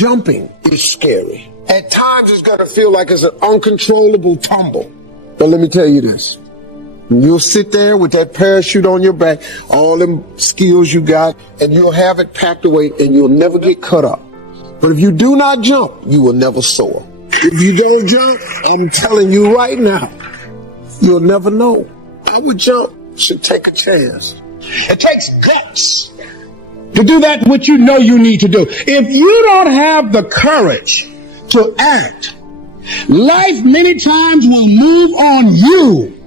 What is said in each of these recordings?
jumping is scary. At times it's going to feel like it's an uncontrollable tumble. But let me tell you this. You'll sit there with that parachute on your back, all them skills you got, and you'll have it packed away and you'll never get cut up. But if you do not jump, you will never soar. If you don't jump, I'm telling you right now, you'll never know. I would jump. Should take a chance. It takes guts to do that which you know you need to do. If you don't have the courage to act, life many times will move on you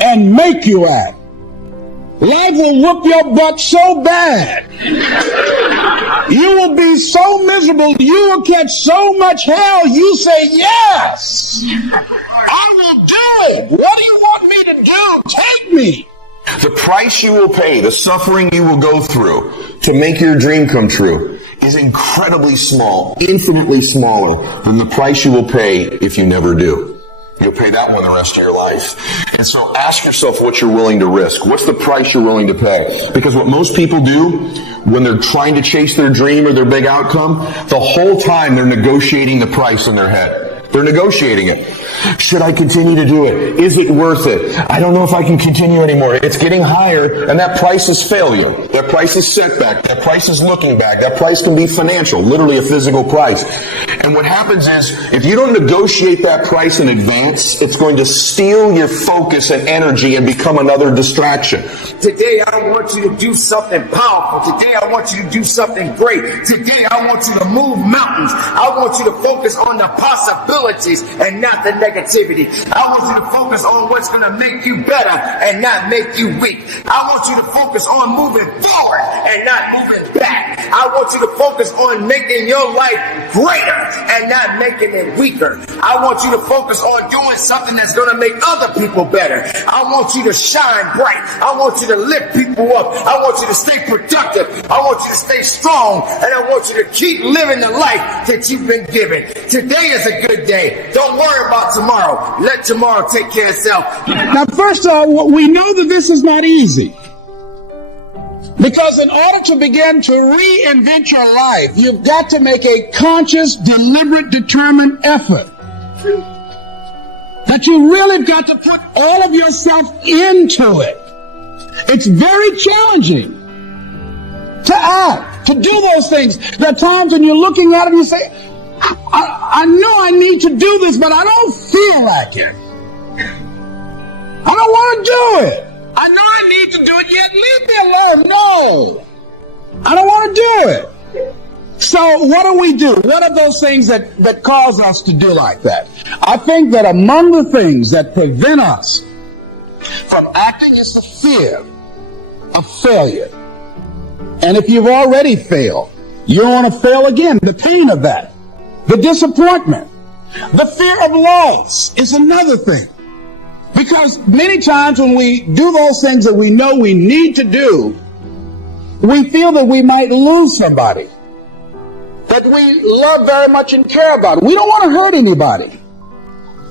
and make you act. Life will whoop your butt so bad. You will be so miserable. You will catch so much hell. You say, yes, I will do it. What do you want me to do? Take me. The price you will pay, the suffering you will go through to make your dream come true is incredibly small, infinitely smaller than the price you will pay if you never do. You'll pay that one the rest of your life. And so ask yourself what you're willing to risk. What's the price you're willing to pay? Because what most people do when they're trying to chase their dream or their big outcome, the whole time they're negotiating the price in their head. They're negotiating it. Should I continue to do it? Is it worth it? I don't know if I can continue anymore. It's getting higher, and that price is failure. That price is setback. That price is looking back. That price can be financial, literally a physical price. And what happens is, if you don't negotiate that price in advance, it's going to steal your focus and energy and become another distraction. Today, I want you to do something powerful. Today, I want you to do something great. Today, I want you to move mountains. I want you to focus on the possibilities and not the negativity. I want you to focus on what's going to make you better and not make you weak. I want you to focus on moving forward and not moving back. I want you to focus on making your life greater and not making it weaker. I want you to focus on doing something that's going to make other people better. I want you to shine bright. I want you to lift people up. I want you to stay productive. I want you to stay strong, and I want you to keep living the life that you've been given. Today is a good day. Don't worry about tomorrow. Let tomorrow take care of itself. Now, first of all, we know that this is not easy. Because in order to begin to reinvent your life, you've got to make a conscious, deliberate, determined effort. That you really have got to put all of yourself into it. It's very challenging to act, to do those things. There are times when you're looking at it and you say, I know I need to do this, but I don't feel like it. I don't want to do it. I know I need to do it, yet leave me alone. No, I don't want to do it. So what do we do? What are those things that cause us to do like that? I think that among the things that prevent us from acting is the fear of failure. And if you've already failed, you don't want to fail again. The pain of that. The disappointment, the fear of loss is another thing. Because many times when we do those things that we know we need to do, we feel that we might lose somebody that we love very much and care about. We don't want to hurt anybody.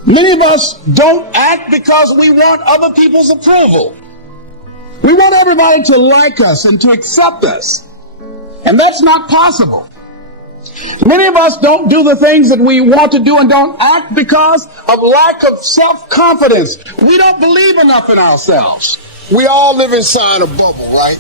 Many of us don't act because we want other people's approval. We want everybody to like us and to accept us. And that's not possible. Many of us don't do the things that we want to do and don't act because of lack of self-confidence. We don't believe enough in ourselves. We all live inside a bubble, right?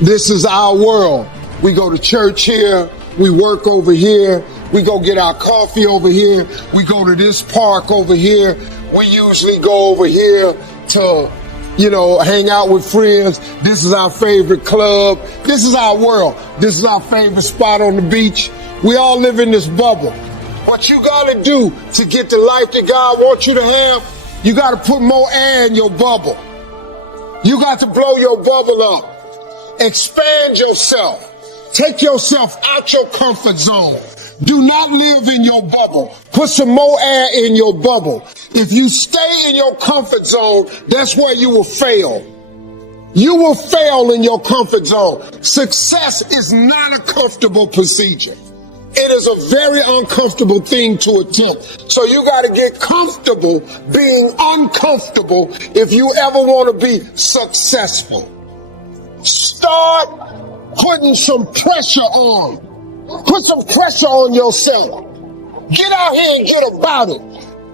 This is our world. We go to church here. We work over here. We go get our coffee over here. We go to this park over here. We usually go over here to, hang out with friends. This is our favorite club. This is our world. This is our favorite spot on the beach. We all live in this bubble. What you gotta do to get the life that God wants you to have, you gotta put more air in your bubble. You got to blow your bubble up. Expand yourself. Take yourself out your comfort zone. Do not live in your bubble. Put some more air in your bubble. If you stay in your comfort zone, that's where you will fail. You will fail in your comfort zone. Success is not a comfortable procedure. It is a very uncomfortable thing to attempt. So you got to get comfortable being uncomfortable if you ever want to be successful. Start putting some pressure on. Put some pressure on yourself. Get out here and get about it.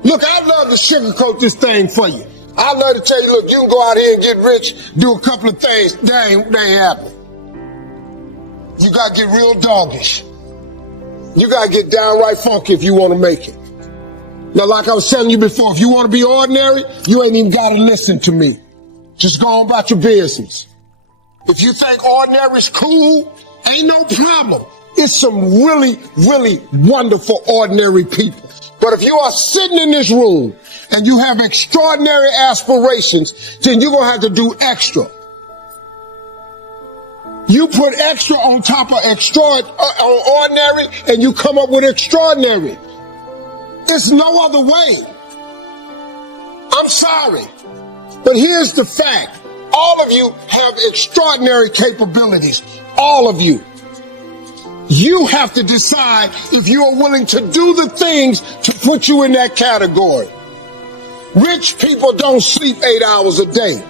Look, I'd love to sugarcoat this thing for you. I'd love to tell you, look, you can go out here and get rich, do a couple of things. They ain't happening. You got to get real doggish. You got to get downright funky if you want to make it. Now, like I was telling you before, if you want to be ordinary, you ain't even got to listen to me. Just go on about your business. If you think ordinary is cool, ain't no problem. It's some really, really wonderful ordinary people. But if you are sitting in this room and you have extraordinary aspirations, then you're going to have to do extra. You put extra on top of ordinary and you come up with extraordinary. There's no other way. I'm sorry. But here's the fact. All of you have extraordinary capabilities. All of you. You have to decide if you are willing to do the things to put you in that category. Rich people don't sleep 8 hours a day.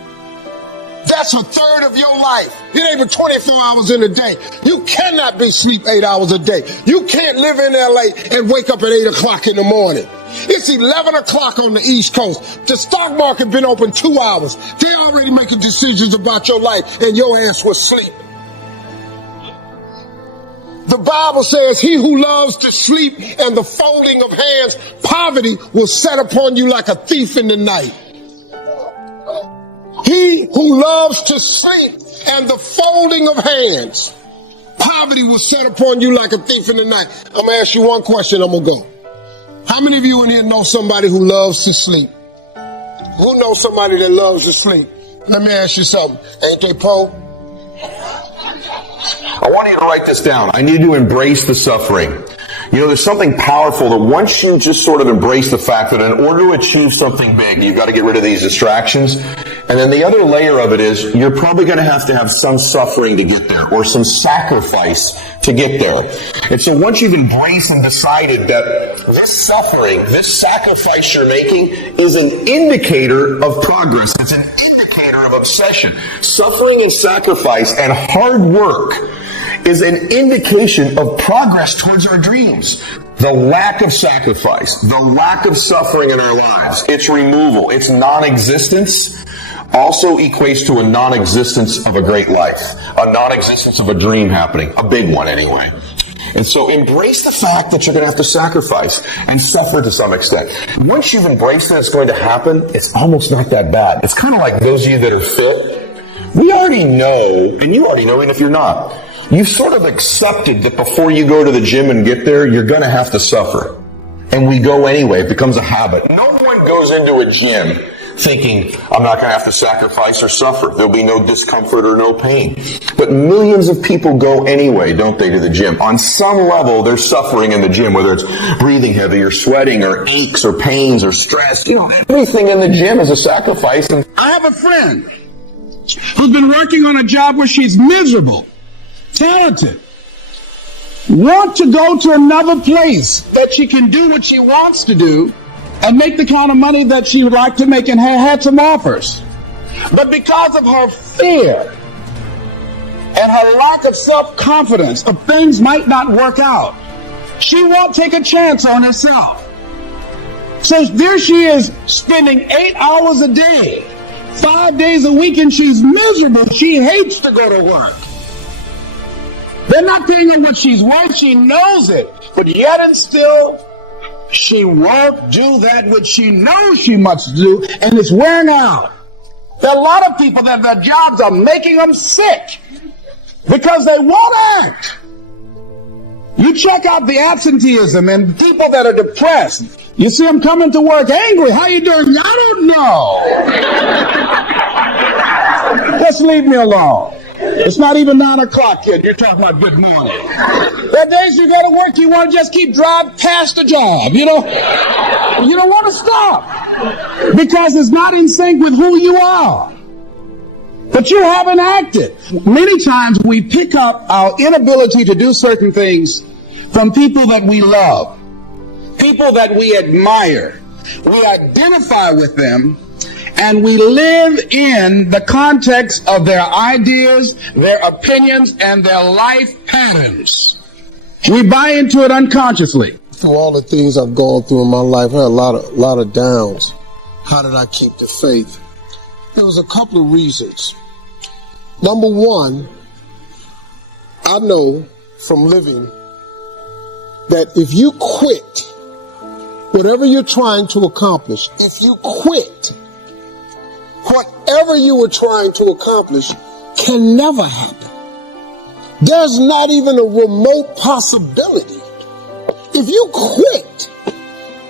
That's a third of your life. It ain't but 24 hours in a day. You cannot be sleep 8 hours a day. You can't live in LA and wake up at 8 o'clock in the morning. It's 11 o'clock on the East Coast. The stock market been open 2 hours. They already making decisions about your life and your ass was asleep. The Bible says, he who loves to sleep and the folding of hands, poverty will set upon you like a thief in the night. He who loves to sleep and the folding of hands, poverty will set upon you like a thief in the night. I'm going to ask you one question, I'm going to go. How many of you in here know somebody who loves to sleep? Who knows somebody that loves to sleep? Let me ask you something. Ain't they pro? I want you to write this down. I need to embrace the suffering. You know, there's something powerful that once you just sort of embrace the fact that in order to achieve something big, you've got to get rid of these distractions. And then the other layer of it is you're probably going to have some suffering to get there or some sacrifice to get there. And so once you've embraced and decided that this suffering, this sacrifice you're making is an indicator of progress. It's an indicator of obsession. Suffering and sacrifice and hard work is an indication of progress towards our dreams. The lack of sacrifice, the lack of suffering in our lives, its removal, its non-existence also equates to a non-existence of a great life, a non-existence of a dream happening, a big one anyway. And so embrace the fact that you're going to have to sacrifice and suffer to some extent. Once you've embraced that it's going to happen, it's almost not that bad. It's kind of like those of you that are fit. We already know, and you already know, even if you're not, you've sort of accepted that before you go to the gym and get there, you're going to have to suffer. And we go anyway. It becomes a habit. No one goes into a gym thinking, I'm not going to have to sacrifice or suffer. There'll be no discomfort or no pain. But millions of people go anyway, don't they, to the gym? On some level, they're suffering in the gym, whether it's breathing heavy or sweating or aches or pains or stress. You know, everything in the gym is a sacrifice. And I have a friend who's been working on a job where she's miserable, talented, want to go to another place that she can do what she wants to do and make the kind of money that she would like to make, and had some offers. But because of her fear and her lack of self-confidence of things might not work out, she won't take a chance on herself. So there she is, spending 8 hours a day, 5 days a week, and she's miserable. She hates to go to work. They're not paying her what she's worth. She knows it. But yet and still, she won't do that which she knows she must do, and it's wearing out. There are a lot of people that their jobs are making them sick because they won't act. You check out the absenteeism and people that are depressed. You see them coming to work angry. How you doing? I don't know. Just leave me alone. It's not even 9 o'clock yet. You're talking about good morning. There are days you go to work, you want to just keep driving past the job, you know. You don't want to stop because it's not in sync with who you are. But you haven't acted. Many times we pick up our inability to do certain things from people that we love, people that we admire. We identify with them, and we live in the context of their ideas, their opinions, and their life patterns. We buy into it unconsciously. Through all the things I've gone through in my life, I had a lot of downs. How did I keep the faith? There was a couple of reasons. Number one, I know from living that if you quit whatever you're trying to accomplish, if you quit, whatever you were trying to accomplish can never happen. There's not even a remote possibility. If you quit,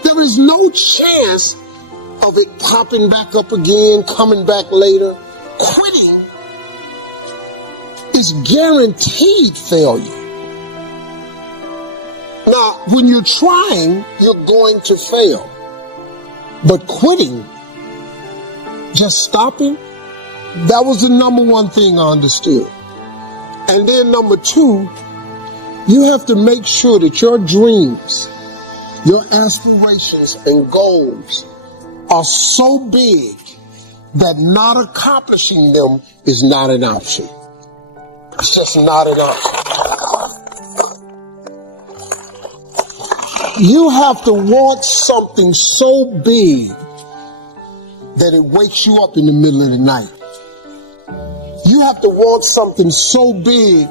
there is no chance of it popping back up again, coming back later. Quitting is guaranteed failure. Now, when you're trying, you're going to fail. But quitting, just stopping, that was the number one thing I understood. And then number two, you have to make sure that your dreams, your aspirations and goals are so big that not accomplishing them is not an option. It's just not an option. You have to want something so big that it wakes you up in the middle of the night. You have to want something so big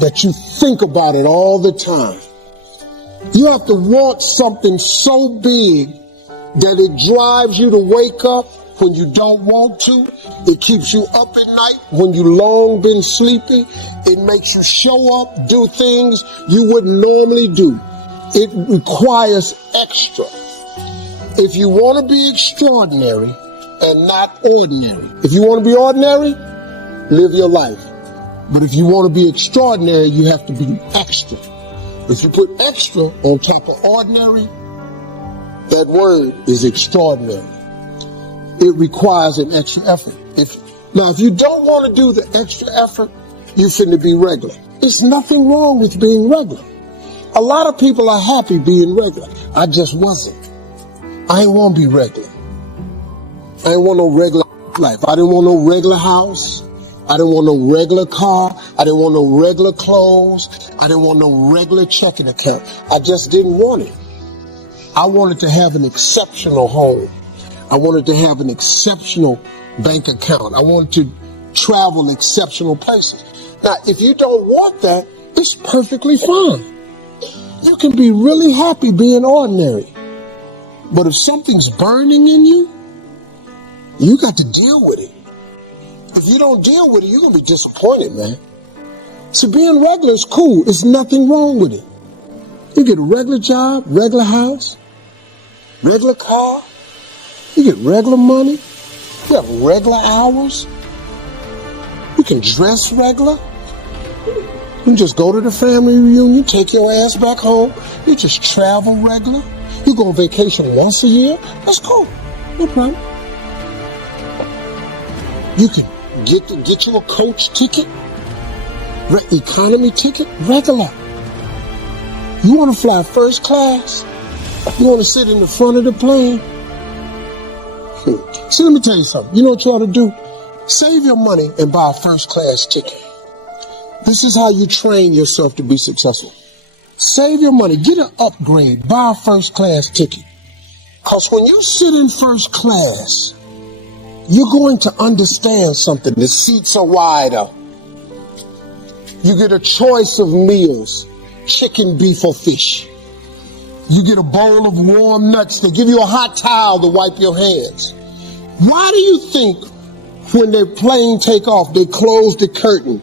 that you think about it all the time. You have to want something so big that it drives you to wake up when you don't want to. It keeps you up at night when you long been sleepy. It makes you show up, do things you wouldn't normally do. It requires extra. If you want to be extraordinary and not ordinary, if you want to be ordinary, live your life. But if you want to be extraordinary, you have to be extra. If you put extra on top of ordinary, that word is extraordinary. It requires an extra effort. If you don't want to do the extra effort, you finna be regular. There's nothing wrong with being regular. A lot of people are happy being regular. I just wasn't. I ain't want to be regular. I ain't want no regular life. I didn't want no regular house. I didn't want no regular car. I didn't want no regular clothes. I didn't want no regular checking account. I just didn't want it. I wanted to have an exceptional home. I wanted to have an exceptional bank account. I wanted to travel exceptional places. Now, if you don't want that, it's perfectly fine. You can be really happy being ordinary. But if something's burning in you, you got to deal with it. If you don't deal with it, you're going to be disappointed, man. So being regular is cool. There's nothing wrong with it. You get a regular job, regular house, regular car. You get regular money. You have regular hours. You can dress regular. You can just go to the family reunion, take your ass back home. You just travel regular. You go on vacation once a year. That's cool. No problem. You can get you a coach ticket, economy ticket, regular. You want to fly first class? You want to sit in the front of the plane? See, let me tell you something. You know what you ought to do? Save your money and buy a first class ticket. This is how you train yourself to be successful. Save your money, get an upgrade, buy a first class ticket. Because when you sit in first class, you're going to understand something. The seats are wider. You get a choice of meals, chicken, beef, or fish. You get a bowl of warm nuts. They give you a hot towel to wipe your hands. Why do you think when their plane take off, they close the curtain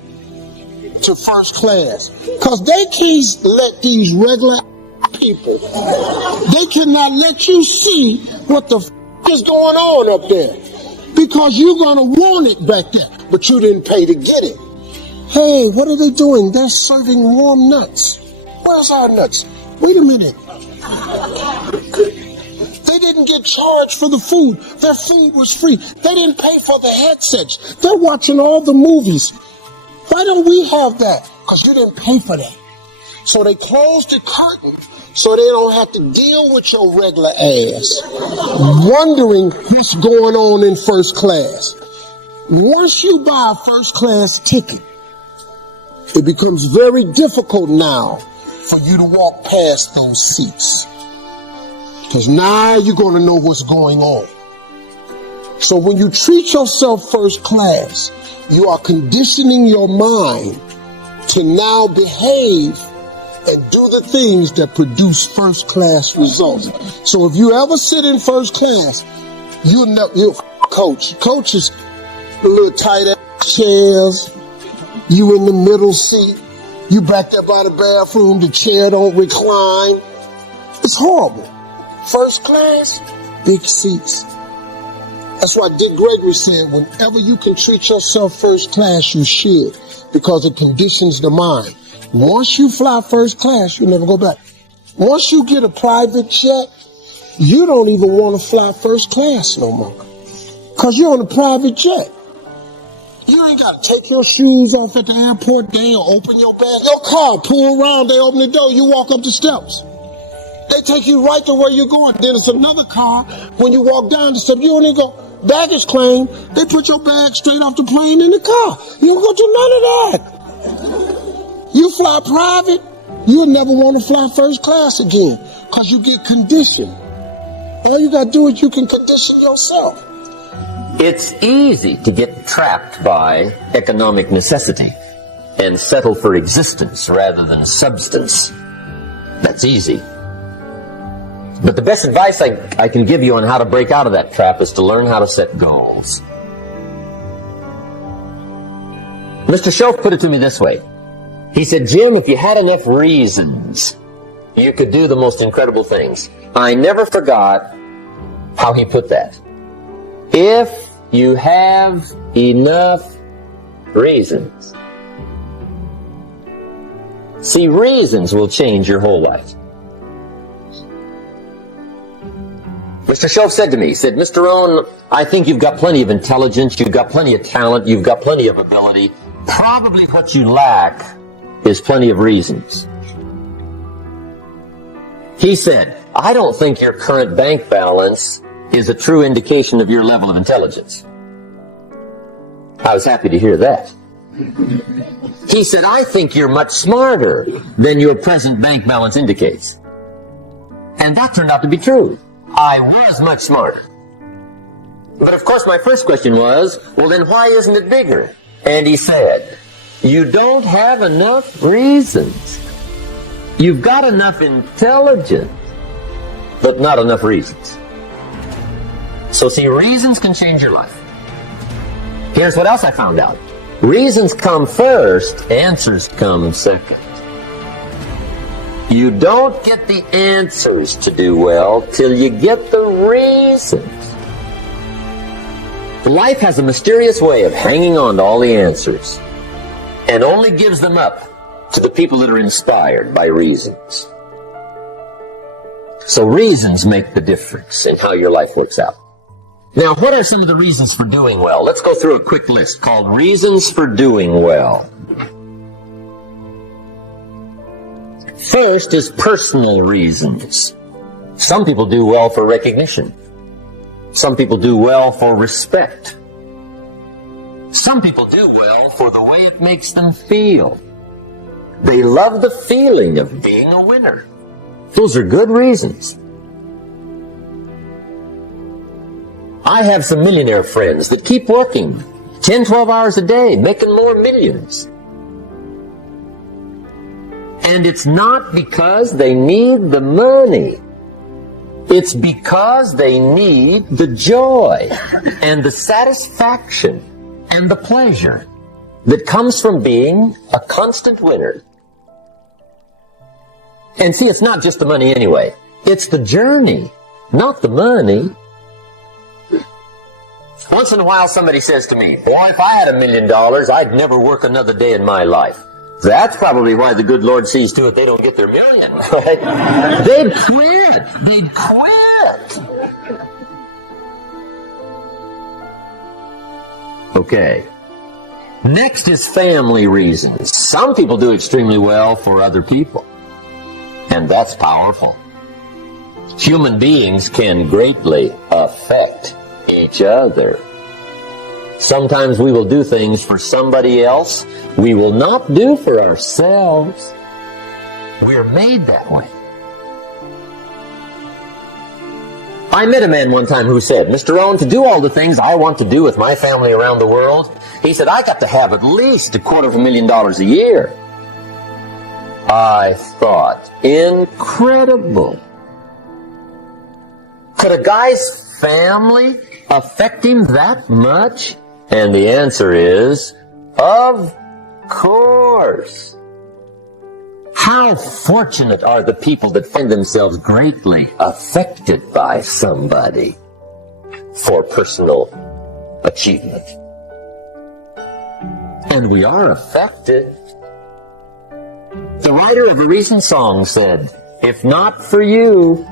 to first class? Because they can't let these regular people, they cannot let you see what the is going on up there. Because you're going to want it back there, but you didn't pay to get it. Hey, what are they doing? They're serving warm nuts. Where's our nuts? Wait a minute. They didn't get charged for the food. Their food was free. They didn't pay for the headsets. They're watching all the movies. Why don't we have that? Because you didn't pay for that. So they closed the curtain so they don't have to deal with your regular ass wondering what's going on in first class. Once you buy a first class ticket, it becomes very difficult now for you to walk past those seats. Because now you're going to know what's going on. So when you treat yourself first class, you are conditioning your mind to now behave and do the things that produce first class results. So if you ever sit in first class, you'll coach is the little tight ass chairs, you in the middle seat, you back there by the bathroom, the chair don't recline. It's horrible. First class, big seats. That's why Dick Gregory said, whenever you can treat yourself first class, you should, because it conditions the mind. Once you fly first class, you never go back. Once you get a private jet, you don't even want to fly first class no more, because you're on a private jet. You ain't got to take your shoes off at the airport. They don't open your bag. Your car, pull around, they open the door, you walk up the steps. They take you right to where you're going. Then it's another car. When you walk down the steps, you don't even go baggage claim. They put your bag straight off the plane in the car. You don't go do none of that. You fly private, you'll never want to fly first class again, because you get conditioned. All you got to do is you can condition yourself. It's easy to get trapped by economic necessity and settle for existence rather than substance. That's easy. But the best advice I can give you on how to break out of that trap is to learn how to set goals. Mr. Shoaff put it to me this way. He said, Jim, if you had enough reasons, you could do the most incredible things. I never forgot how he put that. If you have enough reasons. See, reasons will change your whole life. Mr. Shoaff said to me, he said, Mr. Rohn, I think you've got plenty of intelligence, you've got plenty of talent, you've got plenty of ability. Probably what you lack is plenty of reasons. He said, I don't think your current bank balance is a true indication of your level of intelligence. I was happy to hear that. He said, I think you're much smarter than your present bank balance indicates. And that turned out to be true. I was much smarter. But of course my first question was, well then why isn't it bigger? And he said, you don't have enough reasons. You've got enough intelligence, but not enough reasons. So see, reasons can change your life. Here's what else I found out. Reasons come first, answers come second. You don't get the answers to do well till you get the reasons. Life has a mysterious way of hanging on to all the answers and only gives them up to the people that are inspired by reasons. So reasons make the difference in how your life works out. Now, what are some of the reasons for doing well? Let's go through a quick list called Reasons for Doing Well. First is personal reasons. Some people do well for recognition. Some people do well for respect. Some people do well for the way it makes them feel. They love the feeling of being a winner. Those are good reasons. I have some millionaire friends that keep working 10, 12 hours a day, making more millions. And it's not because they need the money. It's because they need the joy and the satisfaction and the pleasure that comes from being a constant winner. And see, it's not just the money anyway. It's the journey, not the money. Once in a while somebody says to me, boy, if I had $1 million, I'd never work another day in my life. That's probably why the good Lord sees to it they don't get their million, right? They'd quit. They'd quit. Okay. Next is family reasons. Some people do extremely well for other people, and that's powerful. Human beings can greatly affect each other. Sometimes we will do things for somebody else we will not do for ourselves. We're made that way. I met a man one time who said, Mr. Rohn, to do all the things I want to do with my family around the world, he said, I got to have at least $250,000 a year. I thought, incredible. Could a guy's family affect him that much? And the answer is, of course. How fortunate are the people that find themselves greatly affected by somebody for personal achievement. And we are affected. The writer of a recent song said, if not for you,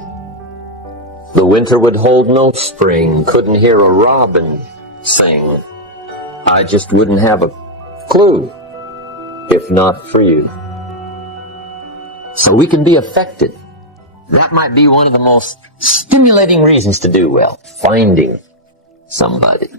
the winter would hold no spring, couldn't hear a robin sing. I just wouldn't have a clue if not for you. So we can be affected. That might be one of the most stimulating reasons to do well, finding somebody.